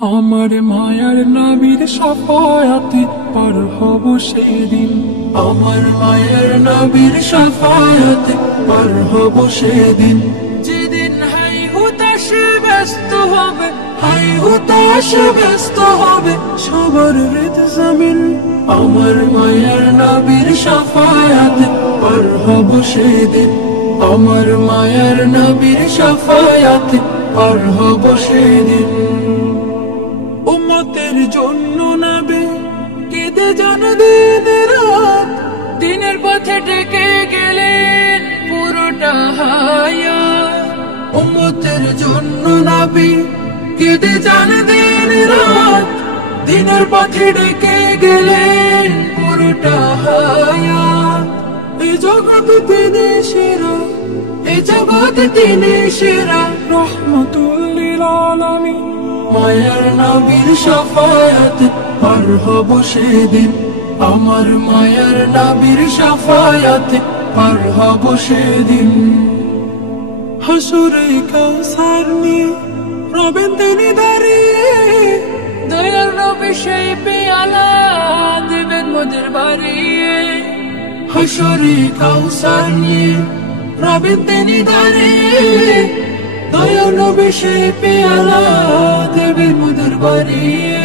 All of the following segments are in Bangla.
আমার মায়ার নবীর শাফায়াতে পার হব সেদিন। আমার মায়ার নবীর শাফায়াতে পার হব সেদিন। যেদিন হাই হুতাশে ব্যস্ত হবে, হাই হুতাশে ব্যস্ত হবে সবার হৃদ জমিন। আমার মায়ার নবীর শাফায়াতে পার হব সেদিন। আমার মায়ার নবীর শাফায়াতে পার হব সেদিন। উম্মতের জন্য নবী কেঁদে যান দিন রাত, দিনের পথে ডেকে গেলেন পুরোটা হায়াত। উম্মতের জন্য নবী কেঁদে যান দিন রাত, দিনের পথে ডেকে গেলেন পুরোটা হায়াত। এই জগতে তিনি সেরা, এই জগতে তিনি সেরা, রহমাতুল লিল আলামিন। মায়ার নবীর শাফায়াতে পার হব সেদিন। আমার মায়ার নবীর শাফায়াতে পার হব সেদিন। হাসরে কাউসার নিয়ে রবেন তিনি দাঁড়িয়ে, দয়ার নবী সেই পেয়ালা দেবেন মোদের বাড়িয়ে। হাসরে কাউসার নিয়ে রবেন তিনি দাঁড়িয়ে, দয়ার নবী সেই পেয়ালা দেবেন মোদের বাড়িয়ে।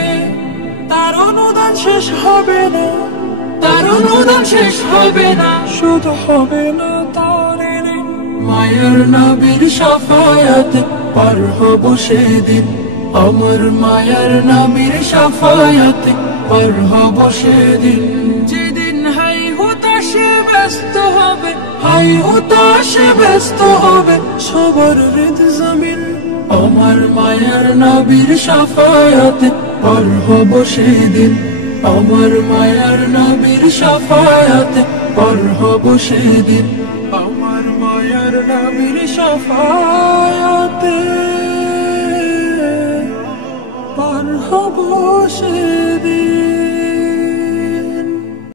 তার অনুদান শেষ হবে না, তার অনুদান শেষ হবে না, শুধু হবে না তার ঋণ। মায়ার নবীর শাফায়াতে পার হব সেদিন। আমার মায়ার নবীর শাফায়াতে পার হব সেদিন। যেদিন হাই হুতাশে ব্যস্ত হবে, হাই হুতাশে ব্যস্ত হবে সবার হৃদ জমিন। আমার মায়ার নবীর শাফায়াতে পার হব সেদিন। আমার মায়ার নবীর শাফায়াতে পার হব সেদিন। আমার মায়ার নবীর শাফায়াতে পার হব সেদিন।